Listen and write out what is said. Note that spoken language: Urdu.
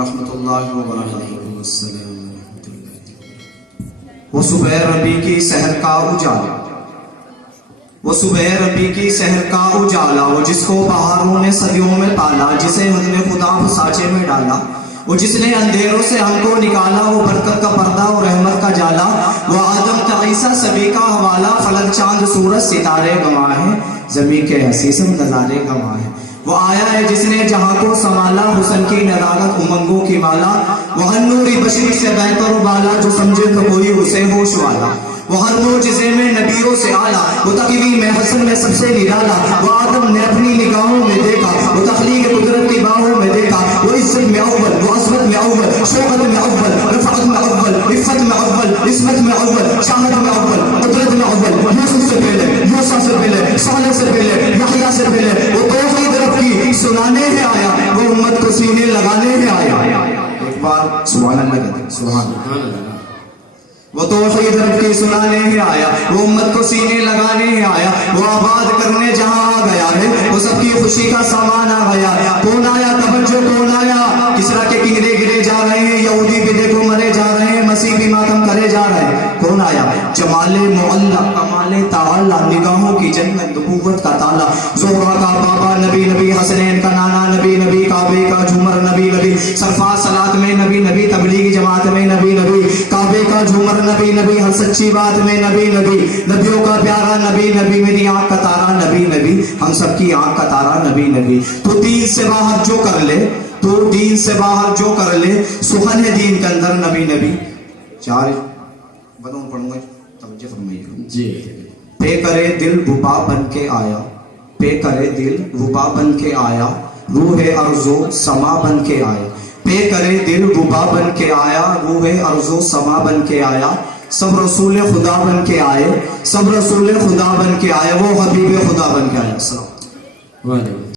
ورحمۃ اللہ وبرکاتہ۔ وہ صبح ربی کی سحر کا اجالا، وہ صبح ربی کی سحر کا اجالا، وہ جس کو بہاروں نے صدیوں میں پالا، جسے حد نے خدا سانچے میں ڈالا، وہ جس نے اندھیروں سے ہم کو نکالا، وہ برکت کا پردہ اور رحمت کا جالا، وہ آدم تا عیسیٰ سبھی کا حوالہ، فلک چاند سورج ستارے گواہ ہیں، زمین کے حسیسم نظارے گواہ ہیں۔ وہ آیا ہے جس نے جہاں کو سنبھالا، حسن کی نداغت امنگوں کی مالا، وہ ہر نوری بشری سے بہتر و بالا، جو سمجھے تو کوئی اسے ہوش والا، وہ ہر معجزے میں نبیوں سے آیا، وہ تقویم میں حسن میں سب سے نرالا، وہ آدم نے اپنی نگاہوں میں دیکھا، وہ تخلیق قدرت کی باہوں میں دیکھا، وہ عزت میں اول، وہ عظمت میں اول، شوقت میں اول، رفعت میں اول، عفت میں اول، عصمت میں اول، شانت میں اول، قدرت میں اول، یوسف سے پہلے، موسیٰ سے پہلے، صالح سے پہلے، یحییٰ سے پہلے، وہ توحید رب کی سنانے ہے آیا، وہ امت کو سینے لگانے ہے آیا۔ ایک بار سبحان اللہ کہتے ہیں، سبحان اللہ۔ وہ توحید رب کی سنانے ہی آیا، وہ امت کو سینے لگانے ہی آیا، وہ آباد کرنے جہاں آ گیا ہے، وہ سب کی خوشی کا سامان آ گیا۔ کون آیا توجہ، کون آیا؟ کسرا کے کنگرے گرے جا رہے ہیں، یہودی بھی دیکھو مرے جا رہے ہیں، مسیح بھی ماتم کرے جا رہے ہیں۔ کون آیا؟ جمال معلا، کمال تعالی، نگاہوں کی جنت، نبوت کا تالا، زہرا کا بابا نبی نبی، حسنین کا نانا نبی نبی، کعبے کا جھومر نبی نبی، سرفراز صلات میں نبی نبی، تبلیغ جماعت میں نبی نبی، کعبے کا جھومر نبی نبی، ہر سچی بات میں نبی نبی، نبیوں کا پیارا نبی نبی، میری آنکھ کا تارا نبی نبی، ہم سب کی آنکھ کا تارا نبی نبی۔ تو دین سے باہر جو کر لے، تو دین سے باہر جو کر لے، سخن ہے دین کے اندر نبی نبی۔ چار بدوں پڑھوں گا، توجہ فرمائیے جی۔ پے کرے دل وبا بن کے آیا، پے کرے دل وبا بن کے آیا، روح ارض و سما بن کے آیا، پے کرے دل وبا بن کے آیا، روح ارض و سما بن کے آیا، سب رسول خدا بن کے آئے، سب رسول خدا بن کے آئے، وہ حبیب خدا بن کے آئے۔ السلام علیکم۔